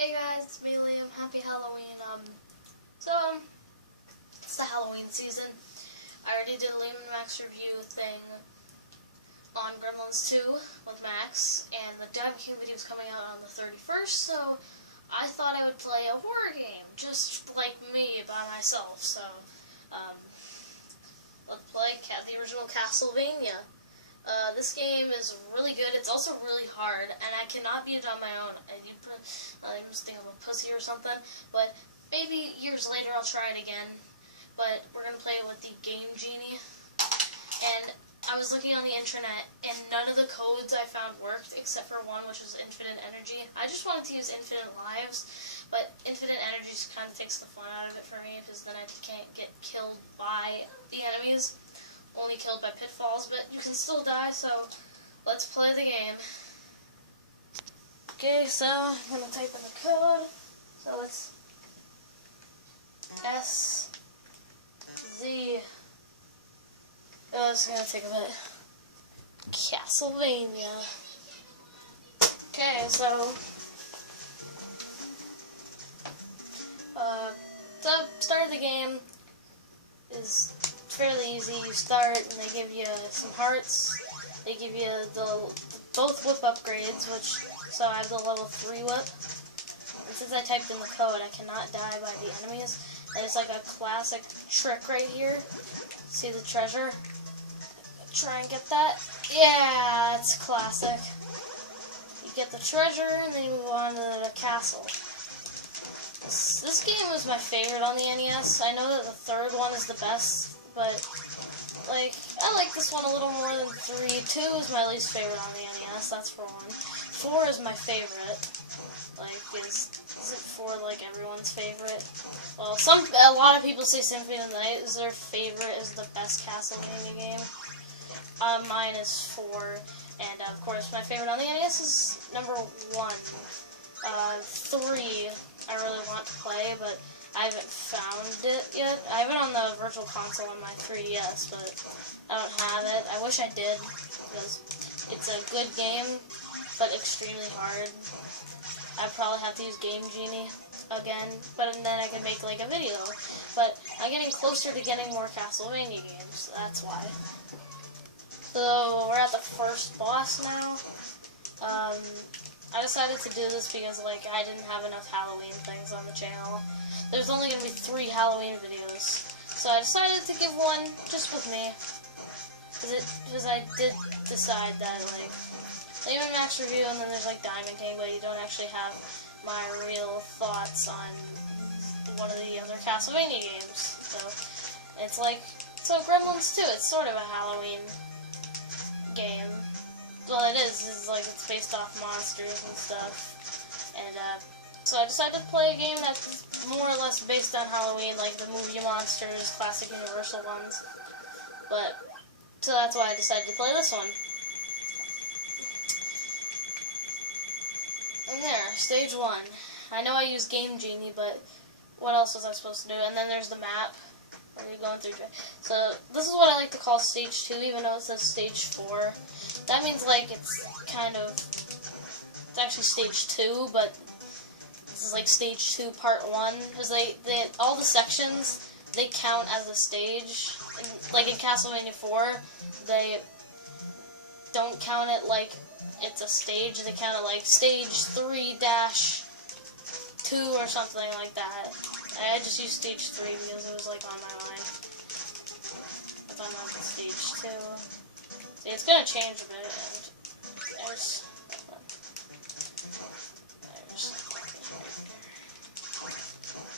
Hey guys, it's me, Liam. Happy Halloween. It's the Halloween season. I already did a Liam and Max review thing on Gremlins 2 with Max, and the Dad King video is coming out on the 31st, so I thought I would play a horror game, just like me, by myself. So, let's play the original Castlevania. This game is really good. It's also really hard, and I cannot beat it on my own. I just think I'm a pussy or something, but maybe years later I'll try it again. But we're going to play it with the Game Genie, and I was looking on the internet, and none of the codes I found worked, except for one, which was infinite energy. I just wanted to use infinite lives, but infinite energy just kind of takes the fun out of it for me, because then I can't get killed by the enemies. Only killed by pitfalls, but you can still die, so let's play the game. Okay, so I'm going to type in the code. So it's SZ. Oh, it's going to take a bit. Castlevania. Okay, so the start of the game is fairly easy. You start and they give you some hearts. They give you both whip upgrades, so I have the level 3 whip. And since I typed in the code, I cannot die by the enemies. And it's like a classic trick right here. See the treasure? Try and get that. Yeah, it's classic. You get the treasure and then you move on to the castle. This game was my favorite on the NES. I know that the third one is the best, but I like this one a little more than 3. 2 is my least favorite on the NES, that's for one. 4 is my favorite. Is it 4 everyone's favorite? Well, a lot of people say Symphony of the Night is their favorite, is the best Castlevania game. Mine is 4, and of course my favorite on the NES is number 1. 3 I really want to play, but I haven't found it yet. I have it on the Virtual Console on my 3DS, but I don't have it. I wish I did, because it's a good game, but extremely hard. I'd probably have to use Game Genie again, but then I can make a video. But I'm getting closer to getting more Castlevania games, that's why. So we're at the first boss now. I decided to do this because I didn't have enough Halloween things on the channel. There's only going to be 3 Halloween videos, so I decided to give one just with me, because I did decide that Liam and Max review, and then there's Diamond King, but you don't actually have my real thoughts on one of the other Castlevania games. So it's so Gremlins 2, it's sort of a Halloween game. Well, it is. It's based off monsters and stuff, and so I decided to play a game that's more or less based on Halloween, like the movie Monsters, classic Universal ones. So that's why I decided to play this one. And there, stage 1. I know I use Game Genie, but what else was I supposed to do? And then there's the map, where you're going through. So this is what I like to call stage 2, even though it says stage 4. That means it's it's actually stage 2, but this is stage 2 part 1, because all the sections, they count as a stage. And, in Castlevania 4, they don't count it it's a stage, they count it stage 3-2 or something like that. I just used stage 3 because it was on my mind. If I'm on stage 2. See, it's gonna change a bit, and there's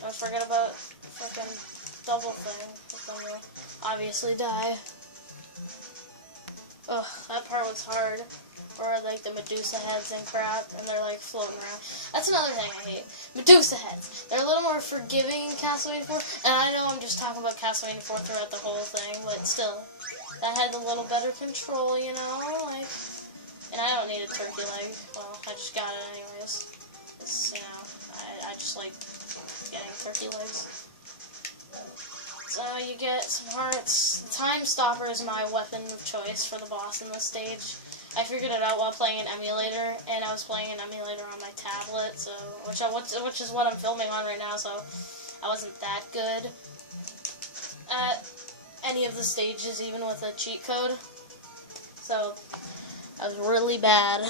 don't forget about frickin' double thing, because then you'll obviously die. Ugh, that part was hard. Or the Medusa heads and crap, and they're floating around. That's another thing I hate. Medusa heads. They're a little more forgiving in Castlevania 4, and I know I'm just talking about Castlevania 4 throughout the whole thing, but still, that had a little better control, you know, and I don't need a turkey leg. Well, I just got it anyways. It's, I just like getting turkey legs. So you get some hearts. The Time Stopper is my weapon of choice for the boss in this stage. I figured it out while playing an emulator, and I was playing an emulator on my tablet, so which is what I'm filming on right now. So I wasn't that good at any of the stages, even with a cheat code. So I was really bad.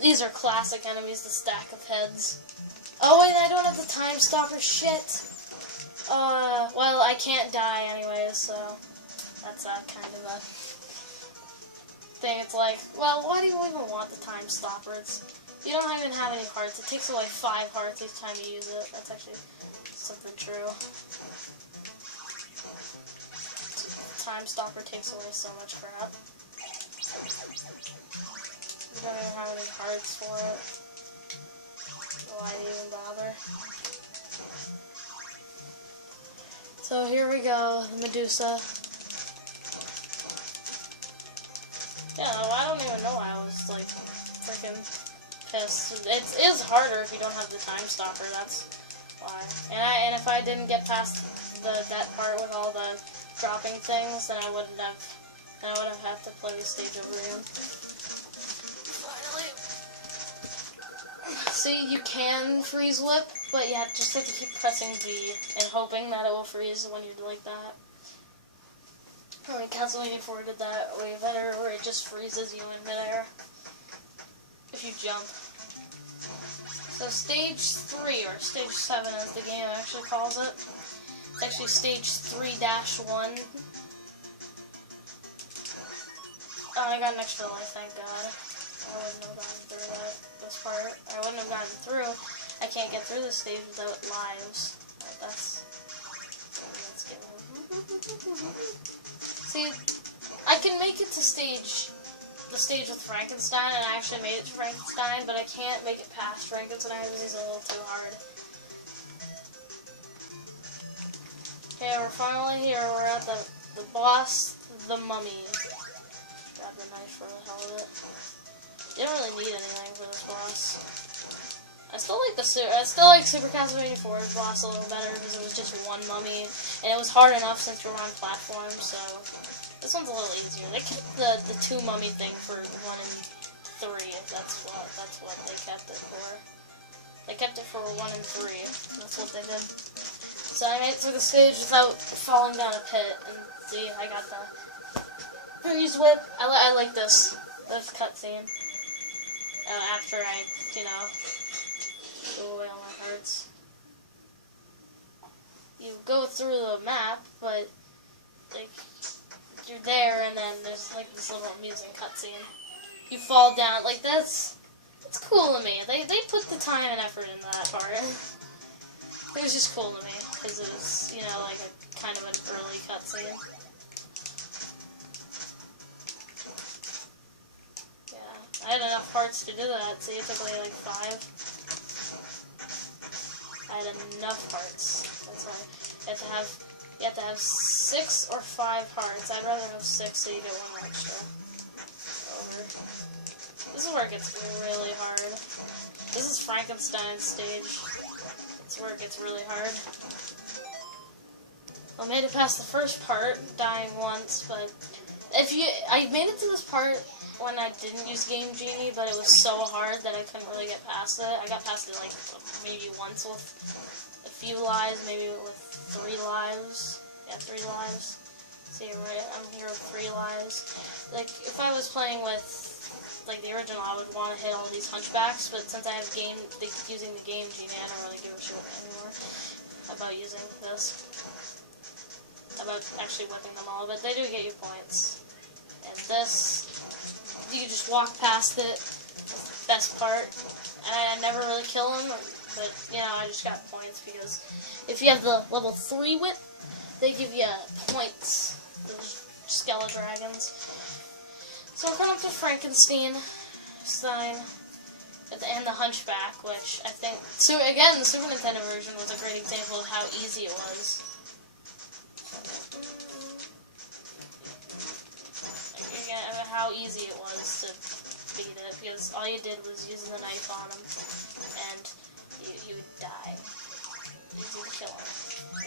These are classic enemies, the stack of heads. Oh wait, I don't have the time stopper. Shit. Well, I can't die anyways, so that's kind of a thing. It's like, well, why do you even want the time stopper? You don't even have any hearts. It takes away 5 hearts each time you use it. That's actually something true. The time stopper takes away so much crap. You don't even have any hearts for it. Why do you even bother? So here we go, the Medusa. Yeah, I don't even know why I was like freaking pissed. It is harder if you don't have the time stopper. That's why. And if I didn't get past that part with all the dropping things, then I wouldn't have. Then I would have had to play the stage over again. Finally. See, you can freeze whip, but you just have to keep pressing B and hoping that it will freeze when you do like that. I mean, Castlevania 4 did that way better, where it just freezes you in midair if you jump. So stage 3, or stage 7 as the game actually calls it. It's actually stage 3-1. Oh, I got an extra life, thank God. I wouldn't have gotten through this part. I wouldn't have gotten through. I can't get through this stage without lives. Let's get See, I can make it to the stage with Frankenstein, and I actually made it to Frankenstein, but I can't make it past Frankenstein because he's a little too hard. Okay, we're finally here. We're at the boss, the mummy. Grab the knife for the hell of it. You don't really need anything for this boss. I still like Super Castlevania 4's boss a little better because it was just one mummy, and it was hard enough since we were on platforms. So this one's a little easier. They kept the 2 mummy thing for 1 and 3. That's what they kept it for. They kept it for 1 and 3. That's what they did. So I made it through the stage without falling down a pit, and see, I got the freeze whip. I like this cutscene. After I, go away all my hearts. You go through the map, but like you're there, and then there's like this little amusing cutscene. You fall down, like that's cool to me. They put the time and effort into that part. It was just cool to me because it was like a kind of an early cutscene. I had enough hearts to do that, so it took me like 5. I had enough hearts. That's why you have to have 6 or 5 hearts. I'd rather have 6 so you get 1 extra. Over. This is where it gets really hard. This is Frankenstein's stage. It's where it gets really hard. I made it past the first part, dying once, but I made it to this part when I didn't use Game Genie, but it was so hard that I couldn't really get past it. I got past it like maybe once with a few lives, maybe with 3 lives. Yeah, 3 lives. See, I'm here with 3 lives. Like, if I was playing with like the original, I would want to hit all these hunchbacks, but since I have using the Game Genie, I don't really give a shit anymore about using this. About actually whipping them all, but they do get you points. And this, you just walk past it. That's the best part. I never really kill them, but I just got points because if you have the level 3 whip, they give you points. Those skeleton dragons. So we're coming up to Frankenstein, and the Hunchback, which I think, so again, the Super Nintendo version was a great example of how easy it was. How easy it was to beat it, because all you did was use the knife on him, and you would die. Easy to kill him.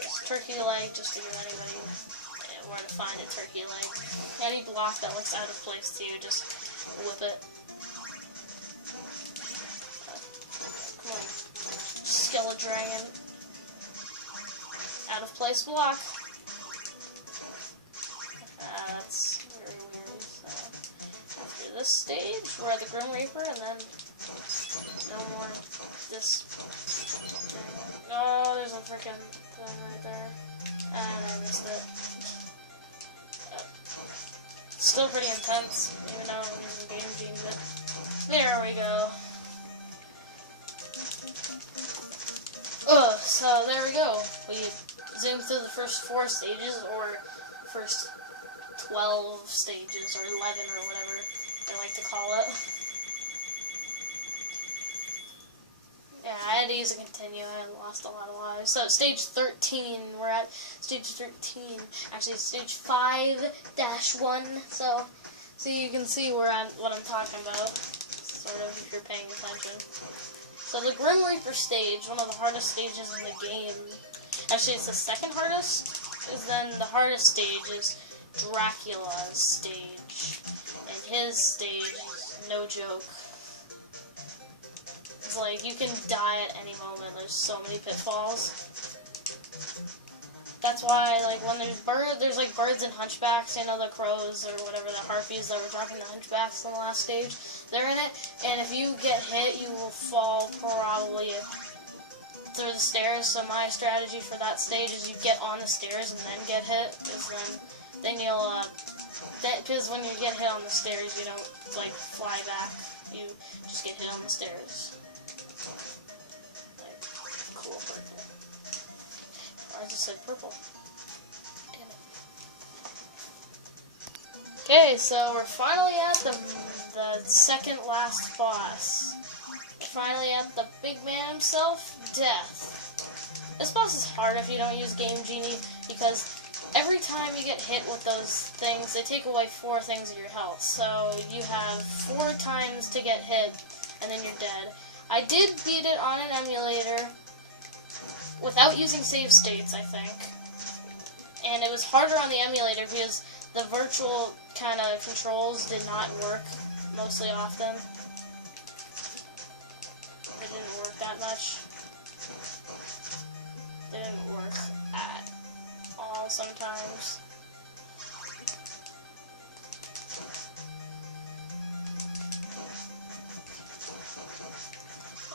There's turkey leg, just to give anybody where to find a turkey leg. Any block that looks out of place to you, just whip it. Come on. Skeleton dragon. Out of place block. That's very weird. So, after this stage, we're at the Grim Reaper, and then no more this. Oh, there's a freaking thing right there. And I missed it. Still pretty intense, even though I'm using Game Genie, but there we go. So there we go. We zoomed through the first 4 stages, or first 12 stages, or 11, or whatever they like to call it. Yeah, I had to use a continue. I lost a lot of lives. So stage 13, we're at stage 13. Actually, stage 5-1. So you can see what I'm talking about, sort of, if you're paying attention. So the Grim Reaper stage, one of the hardest stages in the game. Actually, it's the second hardest. Is then the hardest stage is Dracula's stage, and his stage is no joke. It's like, you can die at any moment. There's so many pitfalls. That's why, like, when there's like birds and hunchbacks, you know, the crows or whatever, the harpies that were talking, the hunchbacks on the last stage, they're in it, and if you get hit, you will fall probably through the stairs. So my strategy for that stage is you get on the stairs and then get hit, because then you'll, because when you get hit on the stairs, you don't, like, fly back, you just get hit on the stairs. Cool purple. I just said purple. Damn it. Okay, so we're finally at the second last boss. We're finally at the big man himself, Death. This boss is hard if you don't use Game Genie, because every time you get hit with those things, they take away 4 things of your health. So you have 4 times to get hit, and then you're dead. I did beat it on an emulator, without using save states, I think. And it was harder on the emulator because the virtual kind of controls did not work mostly often. They didn't work that much. They didn't work at all sometimes.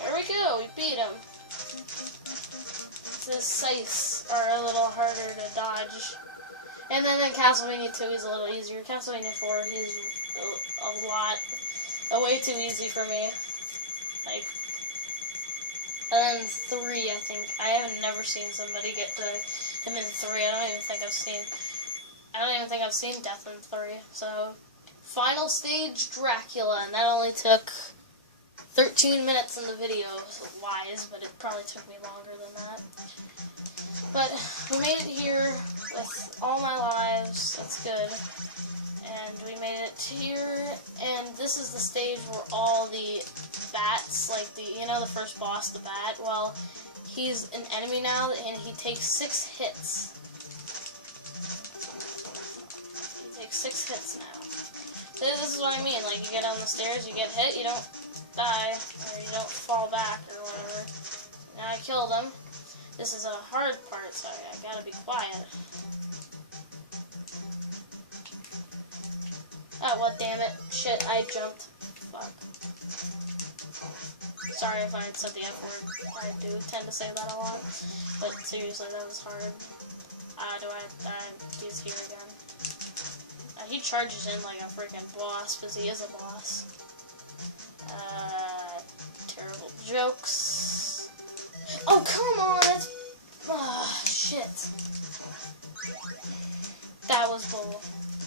There we go, we beat him. The scythes are a little harder to dodge. And then in Castlevania 2 is a little easier. Castlevania 4 is way too easy for me. Like, and then 3, I think. I have never seen somebody get to him in 3. I don't even think I've seen Death in 3. So, final stage, Dracula, and that only took 13 minutes in the video wise, but it probably took me longer than that. But we made it here with all my lives. That's good. And we made it here, and this is the stage where all the bats, like the first boss, the bat, well, he's an enemy now, and he takes 6 hits. He takes 6 hits now. So this is what I mean, like, you get on the stairs, you get hit, you don't die, or you don't fall back, or whatever. Now I killed him. This is a hard part, so I gotta be quiet. Oh, well, damn it. Shit, I jumped. Fuck. Sorry if I had said the F word. I do tend to say that a lot. But seriously, that was hard. He's here again. He charges in like a freaking boss, because he is a boss. Terrible jokes. Oh, come on! That's... shit. That was bull.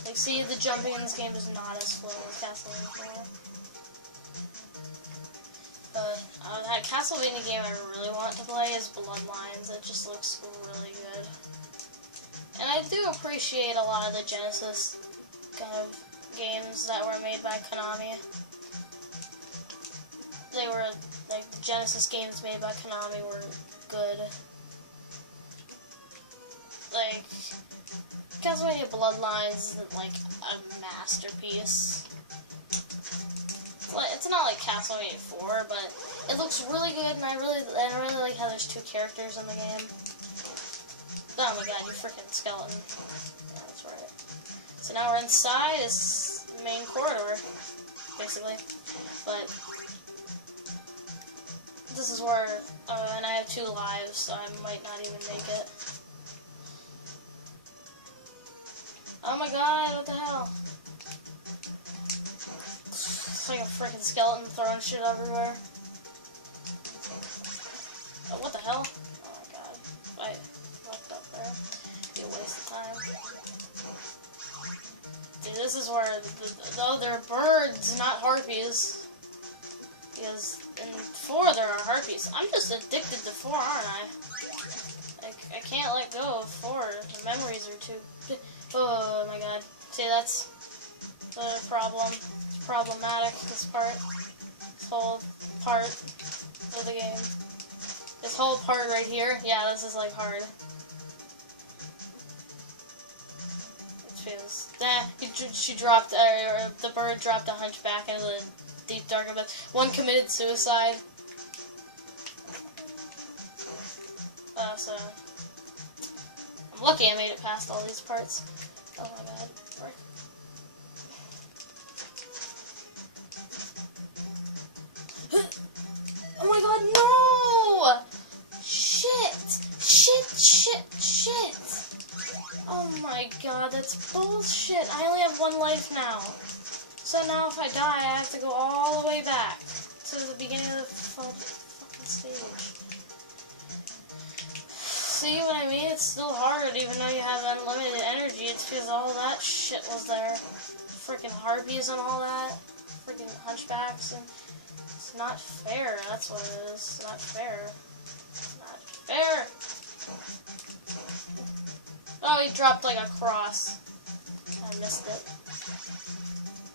Like, see, the jumping in this game is not as slow as Castlevania 4. But, that Castlevania game I really want to play is Bloodlines. It just looks really good. And I do appreciate a lot of the Genesis kind of games that were made by Konami. They were, like, the Genesis games made by Konami were good. Like, Castlevania Bloodlines isn't, like, a masterpiece. It's not like Castlevania 4, but it looks really good, and I really like how there's 2 characters in the game. Oh my god, you freaking skeleton. Yeah, that's right. So now we're inside this main corridor, basically. But this is where, and I have 2 lives, so I might not even make it. Oh my god, what the hell? It's like a freaking skeleton throwing shit everywhere. Oh, what the hell? Oh my god. I left up there. Be a waste of time. Dude, this is where they're birds, not harpies. Because in 4 there are harpies. I'm just addicted to 4, aren't I? I can't let go of 4. The memories are too... Oh my god. See, that's the problem. It's problematic, this part. This whole part of the game. This whole part right here. Yeah, this is like hard. It feels... she dropped... or the bird dropped a hunchback into the deep dark abyss. One committed suicide. So... I'm lucky I made it past all these parts. Oh my god. Oh my god, no! Shit! Shit! Oh my god, that's bullshit. I only have 1 life now. So now if I die, I have to go all the way back to the beginning of the fucking stage. See what I mean? It's still hard even though you have unlimited energy. It's because all that shit was there. Freaking harpies and all that. Freaking hunchbacks. And it's not fair. That's what it is. It's not fair. It's not fair. Oh, he dropped like a cross. I missed it.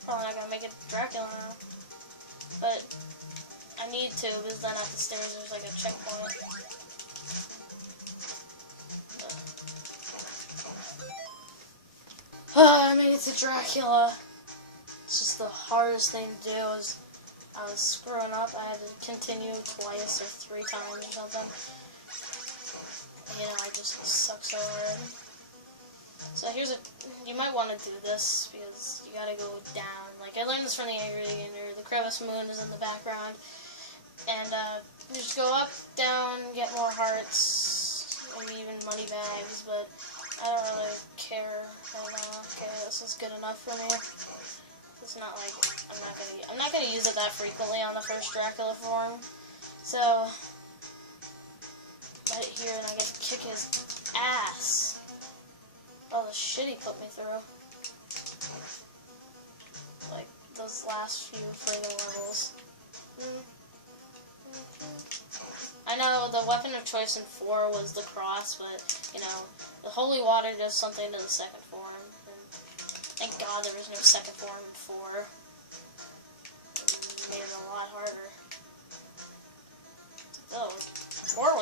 Probably not gonna make it to Dracula now. But I need to because then at the stairs there's like a checkpoint. I made it to Dracula. It's just the hardest thing to do is I was screwing up. I had to continue twice or 3 times or something. And, you know, I just suck so hard. So you might want to do this because you gotta go down. Like, I learned this from the Angry Beginner. The crevice moon is in the background. And, you just go up, down, get more hearts, maybe even money bags, but I don't really care right now. Okay, this is good enough for me. It's not like I'm not gonna use it that frequently on the first Dracula form. So right here, and I get to kick his ass. All the shit he put me through. Like those last few friggin' levels. I know the weapon of choice in 4 was the cross, but, you know, the holy water does something to the second form. And thank God there was no second form in 4. It made it a lot harder. Oh, 4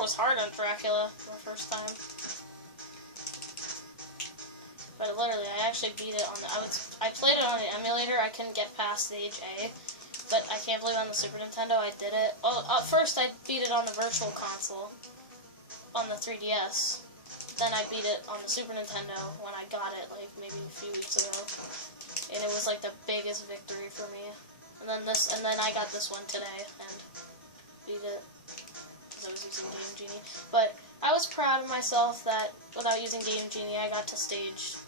was hard on Dracula the first time. But literally, I actually beat it on the... I played it on the emulator. I couldn't get past stage A. But I can't believe on the Super Nintendo I did it. Well, at first I beat it on the Virtual Console, on the 3DS. Then I beat it on the Super Nintendo when I got it, like, maybe a few weeks ago. And it was, like, the biggest victory for me. And then I got this one today, and beat it, because I was using Game Genie. But I was proud of myself that, without using Game Genie, I got to stage,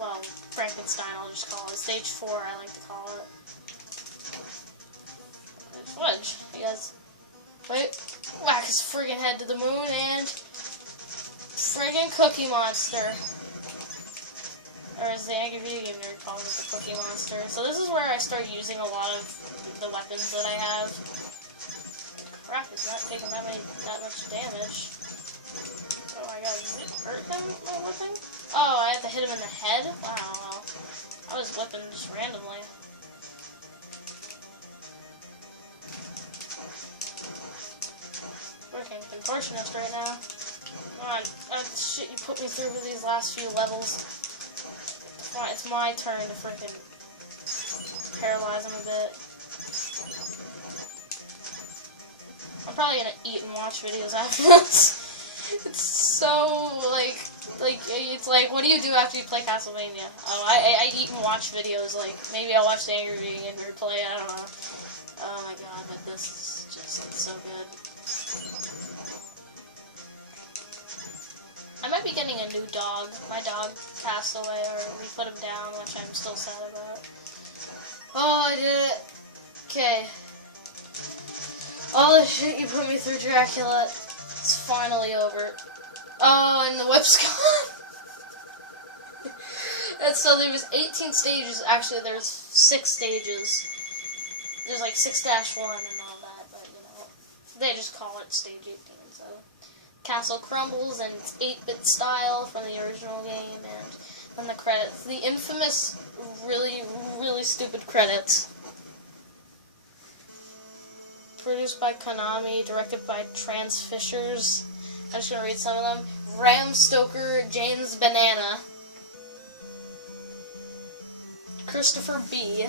well, Frankenstein, I'll just call it. Stage 4, I like to call it. Fudge. He goes, wait, whack his friggin' head to the moon and friggin' Cookie Monster. Or as the Angry Video Game Nerd calls it, the Cookie Monster. So this is where I start using a lot of the weapons that I have. Crap, he's not taking that much damage. Oh my god, did it hurt him, my whipping? Oh, I have to hit him in the head? Wow, well, I was whipping just randomly. Working contortionist right now. Come on, the shit you put me through for these last few levels. Come on, it's my turn to freaking paralyze him a bit. I'm probably gonna eat and watch videos after this. It's so, it's like, what do you do after you play Castlevania? Oh, I eat and watch videos, like, maybe I'll watch the Angry Video Game replay, I don't know. Oh my god, but this is just, it's so good. I might be getting a new dog. My dog passed away, or we put him down, which I'm still sad about. Oh, I did it. Okay. All the shit you put me through, Dracula, it's finally over. Oh, and the whip's gone. And so there was 18 stages. Actually, there's 6 stages. There's like 6-1 and all that, but you know, they just call it stage 18. So, castle crumbles and it's 8-bit style from the original game, and then the credits, the infamous, really, really stupid credits. Produced by Konami, directed by Trans Fishers. I'm just gonna read some of them. Ram Stoker, James Banana, Christopher B.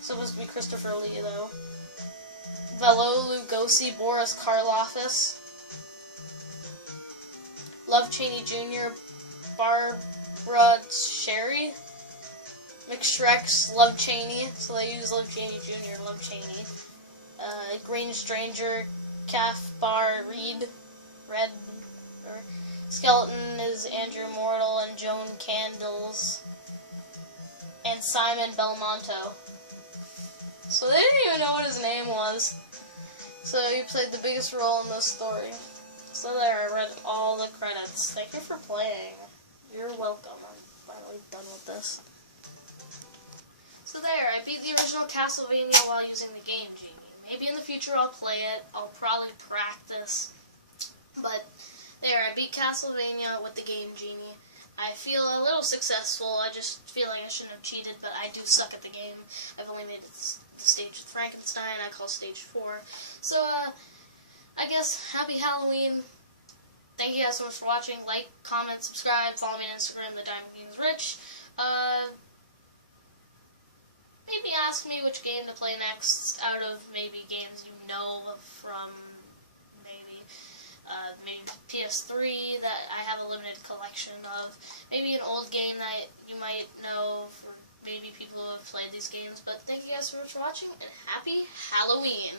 Supposed to be Christopher Lee though. Velo Lugosi, Boris Karloffis, Love Cheney Jr., Barbara Sherry, McShrek's Love Cheney. So they use Love Cheney Jr. Love Cheney. Green Stranger, Calf Bar Reed, Red, or Skeleton is Andrew Mortal and Joan Candles, and Simon Belmonto. So they didn't even know what his name was. So he played the biggest role in this story. So there, I read all the credits. Thank you for playing. You're welcome. I'm finally done with this. So there, I beat the original Castlevania while using the Game Genie. Maybe in the future I'll play it. I'll probably practice. But there, I beat Castlevania with the Game Genie. I feel a little successful. I just feel like I shouldn't have cheated, but I do suck at the game. I've only made it to stage with Frankenstein. I call stage 4. So, I guess, happy Halloween. Thank you guys so much for watching. Like, comment, subscribe, follow me on Instagram, The Diamond King's Rich. Maybe ask me which game to play next out of maybe games you know from maybe PS3 that I have a limited collection of. Maybe an old game that you might know for maybe people who have played these games. But thank you guys so much for watching, and happy Halloween!